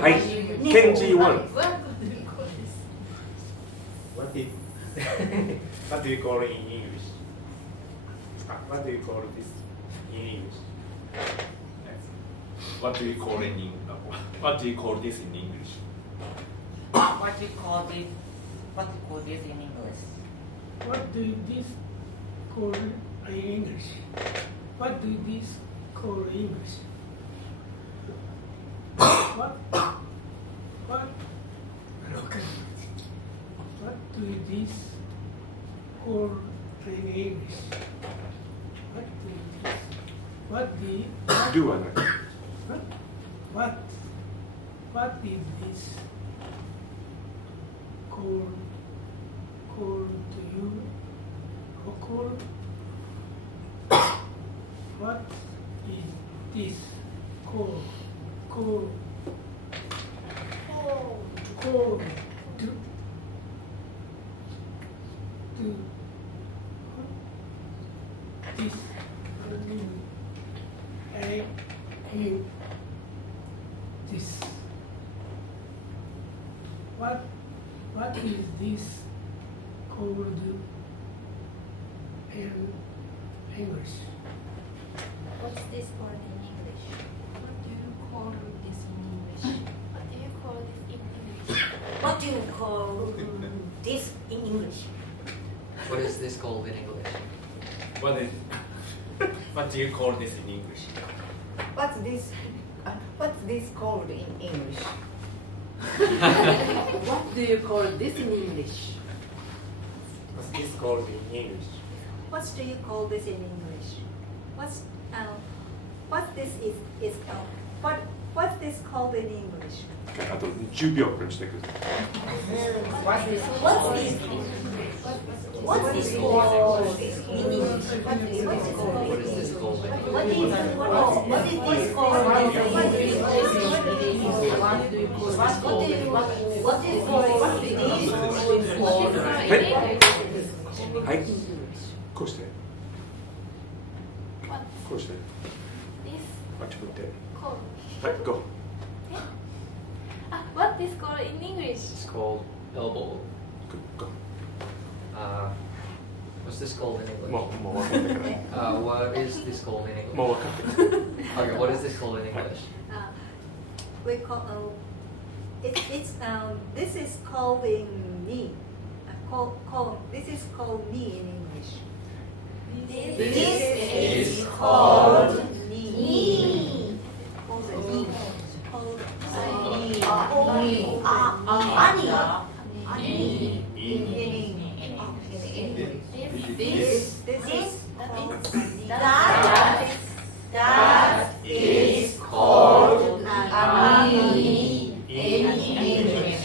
はい、ケンジワン。What do you call it in English? What do you call this in English? What do you call it in What do you call this in English? What do you call this? What do you call this in English? What do this call in English? What do this call in English? What? What? What do this call in English? What do this? What the? do はない。What? What is this call? Call to you? Or call? What is this call? Call? Call to? To? This? This. What is this called in English? What's this called in English? What do you call this in English? What do you call this in English? What do you call this in English? What is this called in English? What do you call this in English? What's this called in English? What do you call this in English? What's this called in English? What do you call this in English? What's this called in English? あと10秒くらいしてください。What's this called in English? What is this called in English? What is this called in English? はい。こうして。こうして。 This あっち向いて。 called. はい、go。 What is called in English? It's called elbow. Go. What's this called in English? もう分かったから。 What is this called in English? もう分かってる。 Okay, what is this called in English? We call this is called in knee. This is called knee in English. This is called knee. Called a knee. This is That is called knee in English.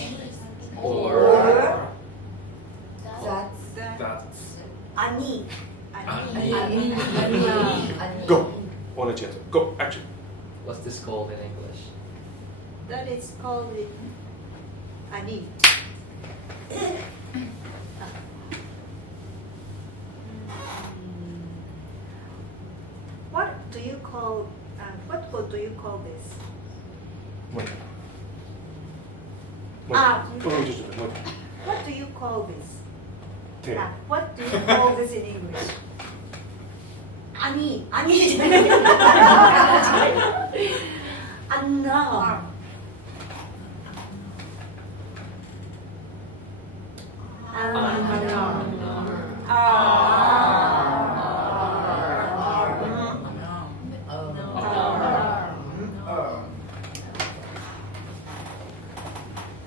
Or That's ani. Go。同じやつ。Go. Action. What's this called in English? that is called in a knee. What do you call this? もう一回。あもう一回。もう一回。 What do you call this? 手。 What do you call this in English? 兄じゃない。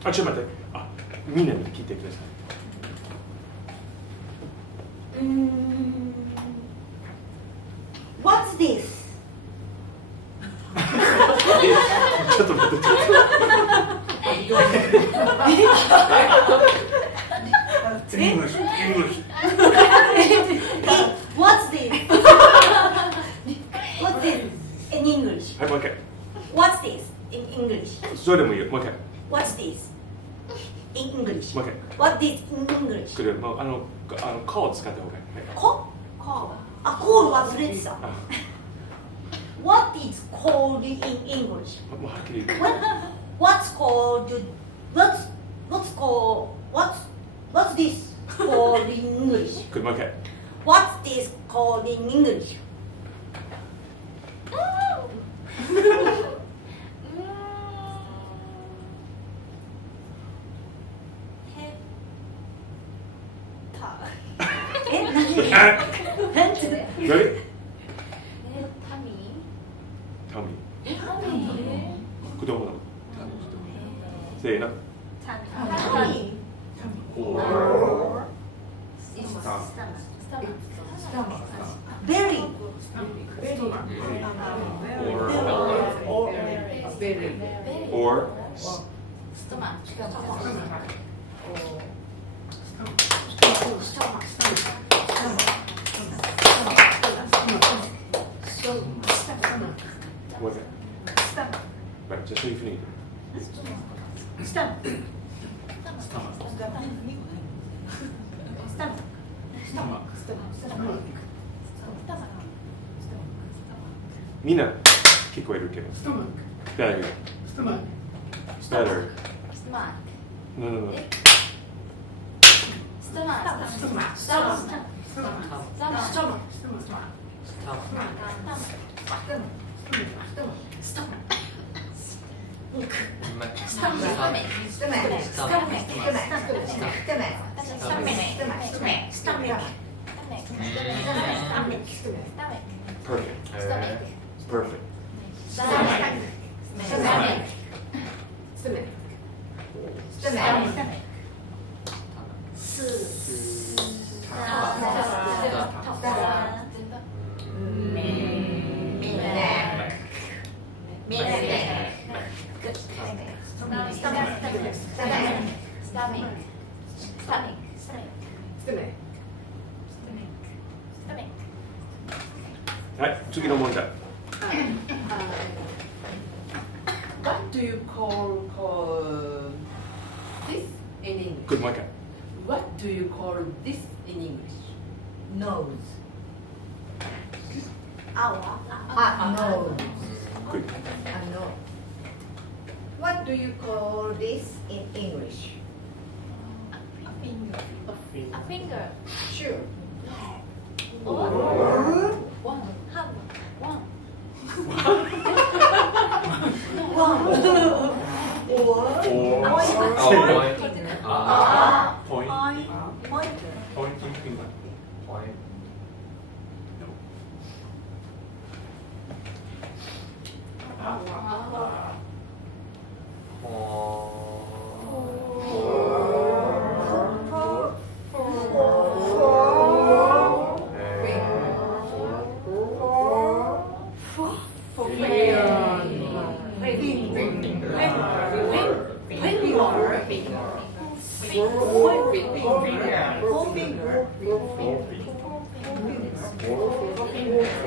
あ、ちょっと待って。あ、みんなに聞いてください。What's this? ちょっと待って。English. What's this? What's this in English? はい、もう一回。 What's this in English? それでもいいよ。もう一回。 What's this in English? もう一回。 What this in English? これもう顔を使った方がいい。コール忘れてた。あ、What is called in English? もうはっきり言う。What What's this called in English? Good, okay. What's this called in English? Ready? tummy. Tell me. tummy. 그동안. Say it. tummy. Or stomach. Belly. Or stomach. what's it? Right, just so you finish. Stomach. Mina, 聞こえるけど。 Stomach. Better. Stomach. Better. Stomach. No, no, no. Stomach. Stomach. Stomach. Stomach. Perfect. Stomach. Perfect. Stomach. はい、次の問題。 What do you call this in English? Good, もう一回。 What do you call this in English? Nose. No. Good. What do you call this in English? A finger. Sure. One. pointing finger. Point.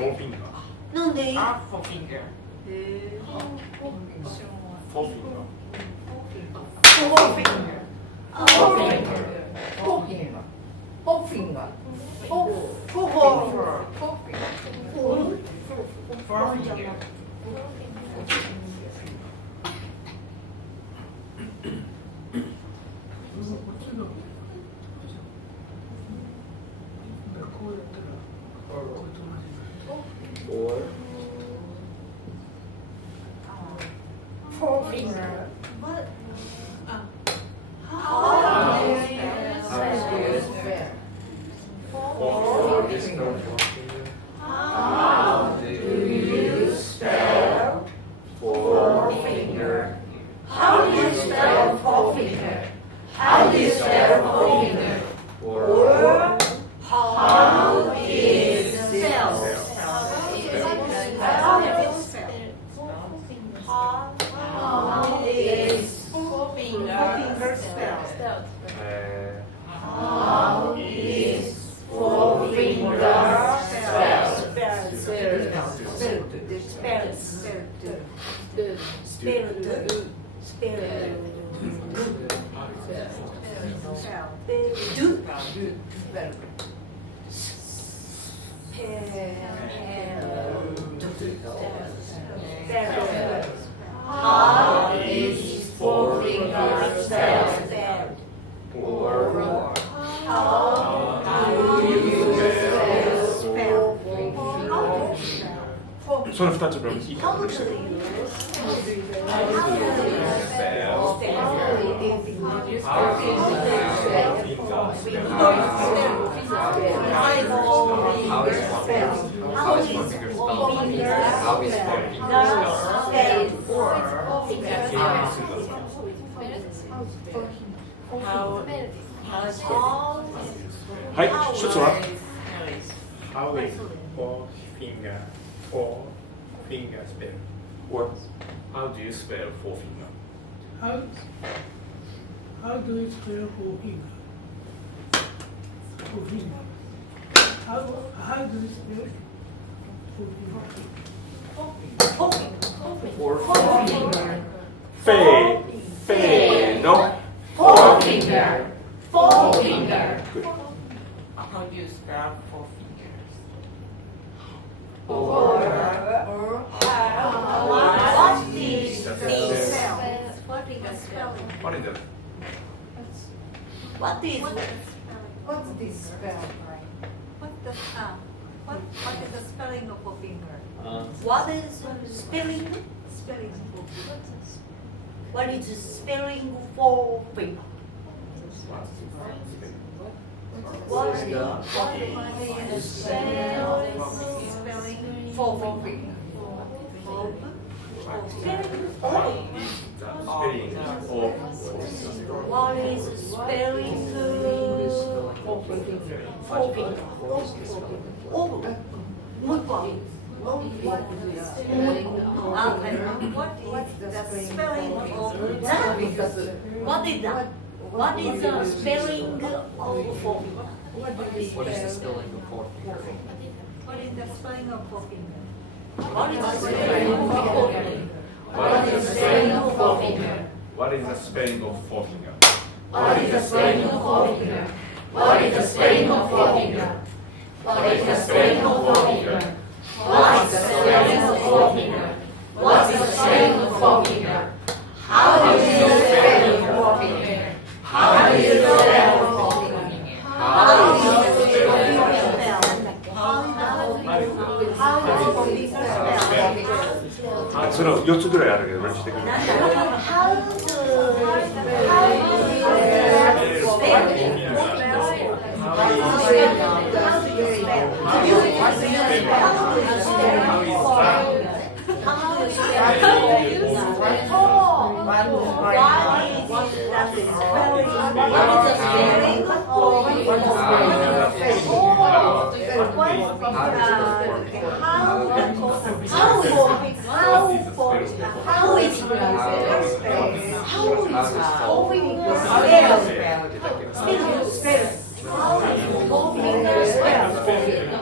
Forefinger. なんで Forefinger. Forefinger. Forefinger. What? How do you spell forefinger? How do you spell forefinger? How do you spell forefinger? Or How is Spell. How is Forefinger spelled. How is forefinger How is to pronounce it. How do you spell? Hi, shoot up. How is forefinger spelled? Or How do you spell forefinger? How do you spell forefinger? Forefinger. How do you spell forefinger? no. Forefinger. Forefinger. Good. How do you spell four fingers? What is the spell? What is the spelling? What is that? What is What's this spell? What is the spelling of forefinger? what is spelling? Spelling of forefinger. What is spelling forefinger? What is the spelling forefinger? Spelling of What is spelling forefinger? Một con. What is the spelling of What is that? What is the spelling of forefinger? What is the spelling of forefinger? What is the spelling of forefinger? What is the spelling of forefinger? What is the spelling of forefinger? What is the spelling of forefinger? What is the spelling of forefinger? What is the spelling of forefinger? What is the spelling of forefinger? What is the spelling of forefinger? What is the spelling of forefinger? How do you spell forefinger? How do you spell forefinger? How do you 아, 저는 4つぐらいあるけど、練習してくれる。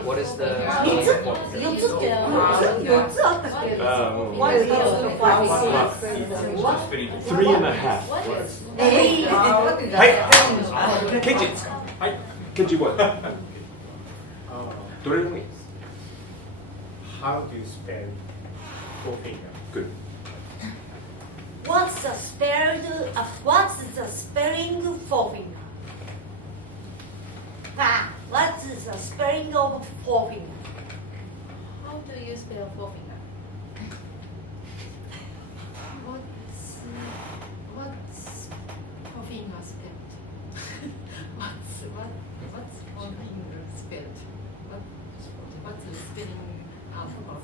What is the Three and a half. はい。ケンジ。はい。ケンジwhat? どれでもいい。 How do you spell forefinger? Good. What's the spelling forefinger? What's the spelling of forefinger? How do you spell forefinger? What's forefinger spelled? What's forefinger spelled? What's the spelling alphabet?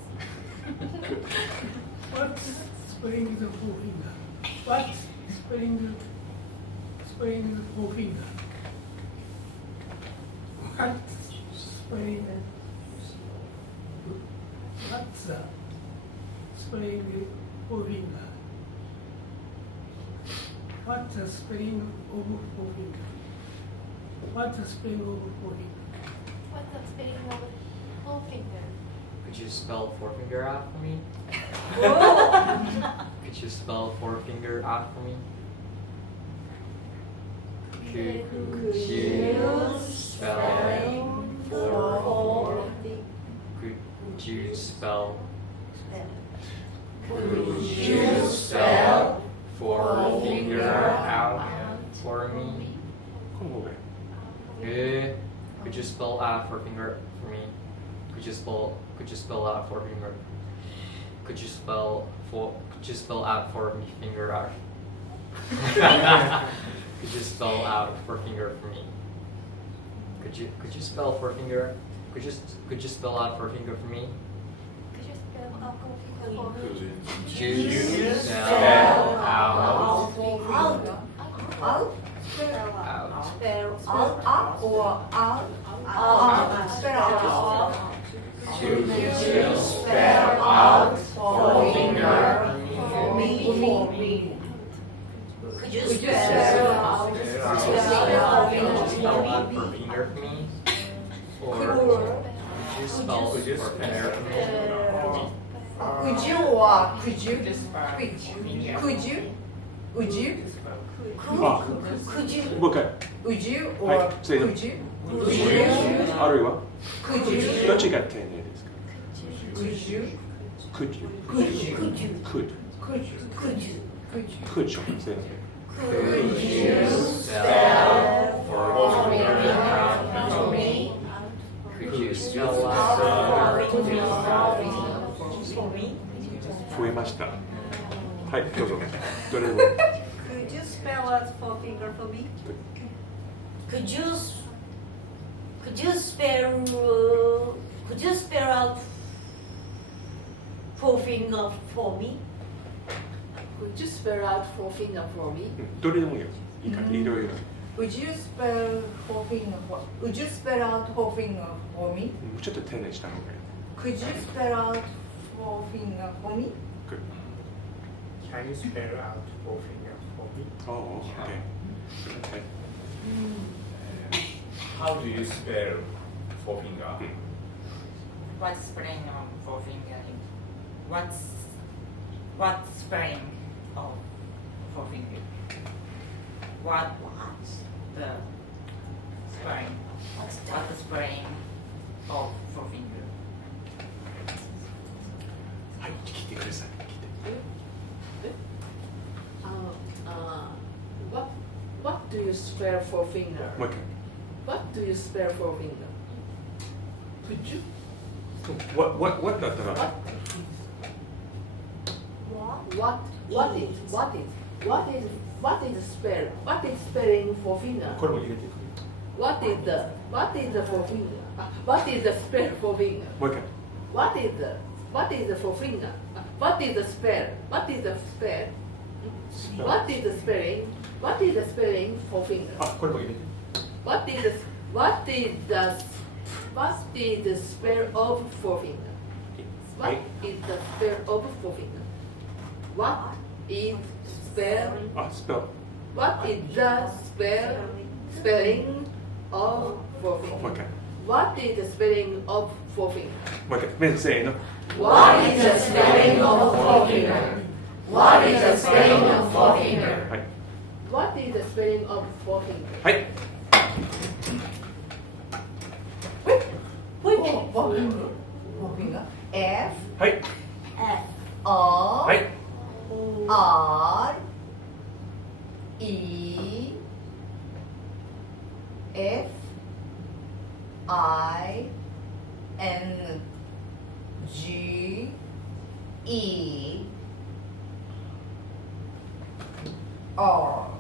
What's spelling the forefinger? What's spelling the forefinger? What's the spelling forefinger? What's the spelling of forefinger? What's the spelling of forefinger? What's the spelling of forefinger? Could you spell forefinger out for me? Could you spell forefinger out for me? Could you spell Could you spell forefinger out for me? Could you spell out forefinger for me? Could you spell out forefinger? Could you spell out forefinger out? Could you spell out forefinger for me? Could you spell forefinger? Could you spell out forefinger for me? Could you spell out forefinger for me? Could you spell out Out. Spell out? out or out? Spell out. Could you spell out forefinger For me. Could you Could you spell spell out out? Could you spell out forefinger for me? Or could you spell forefinger for me? Could you or could you? Could you? Would you?あ、Could you もう一回。 Would you はい or せーの could you? あるいは Could you? どっちが丁寧ですか Could you? Could you? Could you? Could. Could you? Could you? Could. せーの。 Could you spell forefinger out for me? Could you spell out forefinger for me? 増えました。はい、どうぞ。どれでも。 Could you spell out forefinger for me? Could you spell out forefinger for me? Could you spell out forefinger for me? どれでもいいよ。いいか、いろいろ。 Would you spell forefinger for? Would you spell out forefinger for me? もうちょっと丁寧にした方がいい。 Could you spell out forefinger for me? Good. Can you spell out forefinger for me? Oh, okay. Okay. How do you spell forefinger? What's spelling of forefinger? What's spelling of forefinger? What's the spelling? What's the spelling of forefinger? はい、聞いてください。聞いて。 What do you spell forefinger? もう一回。 What do you spell forefinger? Could you? What だったら。 What is spelling forefinger? これも入れてくる。 What is the forefinger? What is the spell forefinger? もう一回。 What is the forefinger? What is the spell? What is the spell? What is the spelling? What is the spelling forefinger? あ、これも入れて。 What is the spell of forefinger? は What い。 is the spell of forefinger? What is spell? あ、スペル。 What is the spelling of もう forefinger? 一回。 What is the spelling of forefinger? もう一回。目せーの。 What is the spelling of forefinger? What is the spelling of forefinger? はい。 What is the spelling of forefinger? はい。 Forefinger. F はい。 O はい。 R E F I N G E R